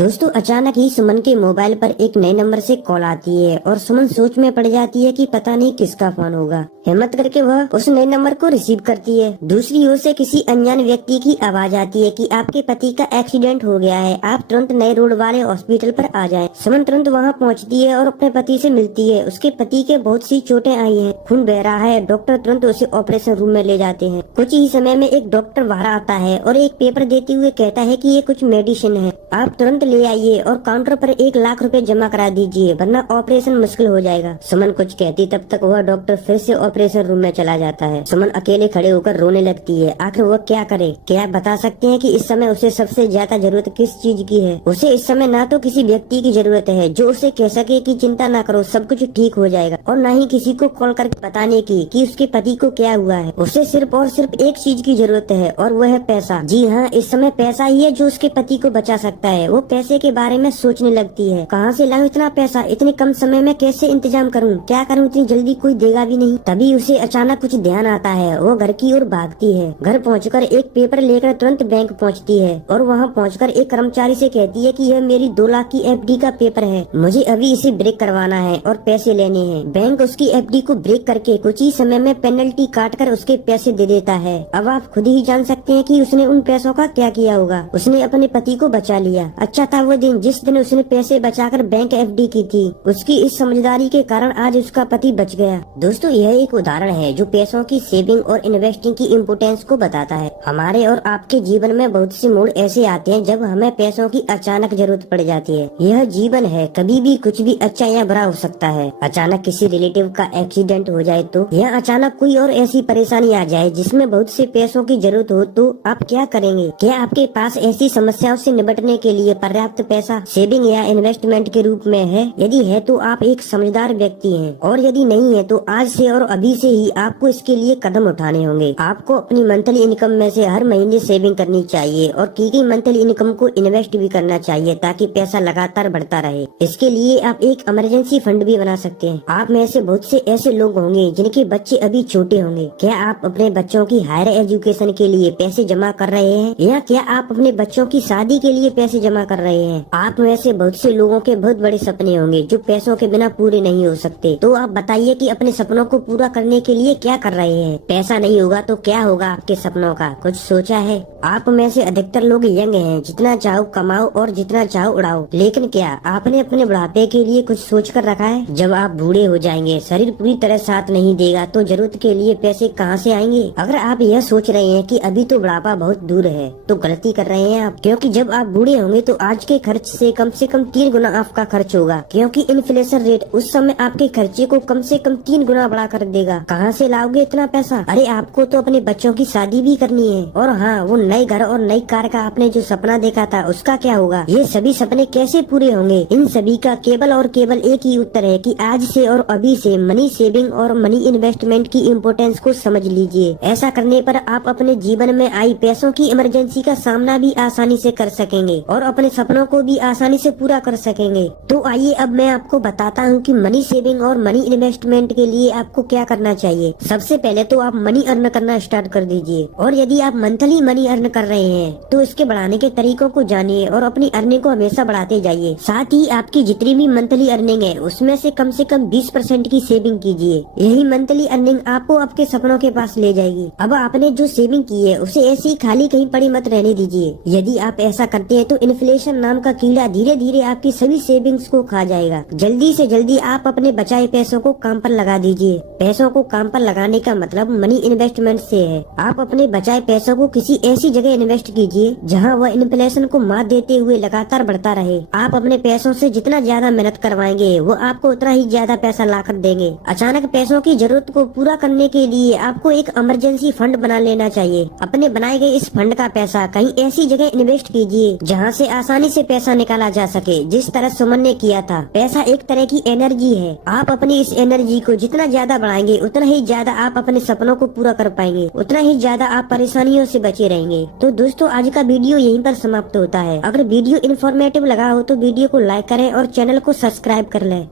दोस्तों अचानक ही सुमन के मोबाइल पर एक नए नंबर से कॉल आती है और सुमन सोच में पड़ जाती है कि पता नहीं किसका फोन होगा। हिम्मत करके वह उस नए नंबर को रिसीव करती है। दूसरी ओर से किसी अनजान व्यक्ति की आवाज आती है कि आपके पति का एक्सीडेंट हो गया है, आप तुरंत नए रोड वाले हॉस्पिटल पर आ जाएं। सुमन तुरंत वहां पहुंचती है और अपने पति से मिलती है। उसके पति के बहुत सी चोटें आई हैं, खून बह रहा है। डॉक्टर तुरंत उसे ऑपरेशन रूम में ले जाते हैं। कुछ ही समय में एक डॉक्टर बाहर आता है और एक पेपर देते हुए कहता है कि ये कुछ मेडिसिन है, आप तुरंत ले आइए और काउंटर पर 1 लाख रुपए जमा करा दीजिए, वरना ऑपरेशन मुश्किल हो जाएगा। सुमन कुछ कहती तब तक वह डॉक्टर फिर से ऑपरेशन रूम में चला जाता है। सुमन अकेले खड़े होकर रोने लगती है। आखिर वह क्या करे? क्या आप बता सकते हैं कि इस समय उसे सबसे ज्यादा जरूरत किस चीज की है? उसे इस समय ना तो किसी व्यक्ति की जरूरत है जो उसे कह सके कि चिंता ना करो, सब कुछ ठीक हो जाएगा, और न ही किसी को कॉल करके बताने की कि उसके पति को क्या हुआ है। उसे सिर्फ और सिर्फ एक चीज की जरूरत है और वह है पैसा। जी हाँ, इस समय पैसा ही है जो उसके पति को बचा सकता है। वो पैसे के बारे में सोचने लगती है, कहाँ से लाऊं इतना पैसा, इतने कम समय में कैसे इंतजाम करूं, क्या करूं, इतनी जल्दी कोई देगा भी नहीं। तभी उसे अचानक कुछ ध्यान आता है। वो घर की ओर भागती है। घर पहुंचकर एक पेपर लेकर तुरंत बैंक पहुंचती है और वहां पहुंचकर एक कर्मचारी से कहती है कि यह मेरी 2 लाख की एफडी का पेपर है, मुझे अभी इसे ब्रेक करवाना है और पैसे लेने हैं। बैंक उसकी एफडी को ब्रेक करके कुछ ही समय में पेनल्टी काट कर उसके पैसे दे देता है। अब आप खुद ही जान सकते हैं कि उसने उन पैसों का क्या किया होगा। उसने अपने पति को बचा लिया। अच्छा था वो दिन जिस दिन उसने पैसे बचाकर बैंक एफडी की थी। उसकी इस समझदारी के कारण आज उसका पति बच गया। दोस्तों यह एक उदाहरण है जो पैसों की सेविंग और इन्वेस्टिंग की इम्पोर्टेंस को बताता है। हमारे और आपके जीवन में बहुत से मोड़ ऐसे आते हैं जब हमें पैसों की अचानक जरूरत पड़ जाती है। यह जीवन है, कभी भी कुछ भी अच्छा या बुरा हो सकता है। अचानक किसी रिलेटिव का एक्सीडेंट हो जाए तो, या अचानक कोई और ऐसी परेशानी आ जाए जिसमें बहुत से पैसों की जरूरत हो, तो आप क्या करेंगे? क्या आपके पास ऐसी समस्याओं से निपटने के लिए पर्याप्त पैसा सेविंग या इन्वेस्टमेंट के रूप में है? यदि है तो आप एक समझदार व्यक्ति हैं, और यदि नहीं है तो आज से और अभी से ही आपको इसके लिए कदम उठाने होंगे। आपको अपनी मंथली इनकम में से हर महीने सेविंग करनी चाहिए और की गई मंथली इनकम को इन्वेस्ट भी करना चाहिए ताकि पैसा लगातार बढ़ता रहे। इसके लिए आप एक इमरजेंसी फंड भी बना सकते हैं। आप में से बहुत से ऐसे लोग होंगे जिनके बच्चे अभी छोटे होंगे। क्या आप अपने बच्चों की हायर एजुकेशन के लिए पैसे जमा कर रहे हैं, या क्या आप अपने बच्चों की शादी के लिए पैसे जमा कर रहे हैं? आप में से बहुत से लोगों के बहुत बड़े सपने होंगे जो पैसों के बिना पूरे नहीं हो सकते। तो आप बताइए कि अपने सपनों को पूरा करने के लिए क्या कर रहे हैं? पैसा नहीं होगा तो क्या होगा आपके सपनों का? कुछ सोचा है? आप में से अधिकतर लोग यंग हैं, जितना चाहो कमाओ और जितना चाहो उड़ाओ, लेकिन क्या आपने अपने बुढ़ापे के लिए कुछ सोच कर रखा है? जब आप बूढ़े हो जाएंगे, शरीर पूरी तरह साथ नहीं देगा, तो जरूरत के लिए पैसे कहाँ से आएंगे? अगर आप यह सोच रहे हैं कि अभी तो बुढ़ापा बहुत दूर है, तो गलती कर रहे हैं आप, क्योंकि जब आप बूढ़े होंगे तो आज के खर्च से कम 3 गुना आपका खर्च होगा, क्योंकि इन्फ्लेशन रेट उस समय आपके खर्चे को कम से कम 3 गुना बढ़ा कर देगा। कहाँ से लाओगे इतना पैसा? अरे आपको तो अपने बच्चों की शादी भी करनी है, और हाँ, वो नए घर और नई कार का आपने जो सपना देखा था उसका क्या होगा? ये सभी सपने कैसे पूरे होंगे? इन सभी का केवल और केवल एक ही उत्तर है कि आज से और अभी से मनी सेविंग और मनी इन्वेस्टमेंट की इम्पोर्टेंस को समझ लीजिए। ऐसा करने पर आप अपने जीवन में आई पैसों की इमरजेंसी का सामना भी आसानी से कर सकेंगे और अपने सपनों को भी आसानी से पूरा कर सकेंगे। तो आइए अब मैं आपको बताता हूँ कि मनी सेविंग और मनी इन्वेस्टमेंट के लिए आपको क्या करना चाहिए। सबसे पहले तो आप मनी अर्न करना स्टार्ट कर दीजिए, और यदि आप मंथली मनी अर्न कर रहे हैं तो इसके बढ़ाने के तरीकों को जानिए और अपनी अर्निंग को हमेशा बढ़ाते जाइए। साथ ही आपकी जितनी भी मंथली अर्निंग है उसमें से कम 20% की सेविंग कीजिए। यही मंथली अर्निंग आपको आपके सपनों के पास ले जाएगी। अब आपने जो सेविंग की है उसे ऐसे ही खाली कहीं पड़ी मत रहने दीजिए। यदि आप ऐसा करते हैं तो इन्फ्लेशन नाम का कीड़ा धीरे धीरे आपकी सभी सेविंग्स को खा जाएगा। जल्दी से जल्दी आप अपने बचाए पैसों को काम पर लगा दीजिए। पैसों को काम पर लगाने का मतलब मनी इन्वेस्टमेंट से है। आप अपने बचाए पैसों को किसी ऐसी जगह इन्वेस्ट कीजिए जहां वह इन्फ्लेशन को मात देते हुए लगातार बढ़ता रहे। आप अपने पैसों से जितना ज्यादा मेहनत करवाएंगे वो आपको उतना ही ज्यादा पैसा ला कर देंगे। अचानक पैसों की जरूरत को पूरा करने के लिए आपको एक इमरजेंसी फंड बना लेना चाहिए। अपने बनाए गए इस फंड का पैसा कहीं ऐसी जगह इन्वेस्ट कीजिए जहां से आसानी से पैसा निकाला जा सके, जिस तरह सुमन ने किया था। पैसा एक तरह की एनर्जी है। आप अपनी इस एनर्जी को जितना ज्यादा बढ़ाएंगे उतना ही ज्यादा आप अपने सपनों को पूरा कर पाएंगे, उतना ही ज्यादा आप परेशानियों से बचे रहेंगे। तो दोस्तों आज का वीडियो यहीं पर समाप्त होता है। अगर वीडियो इन्फॉर्मेटिव लगा हो तो वीडियो को लाइक करें और चैनल को सब्सक्राइब कर लें।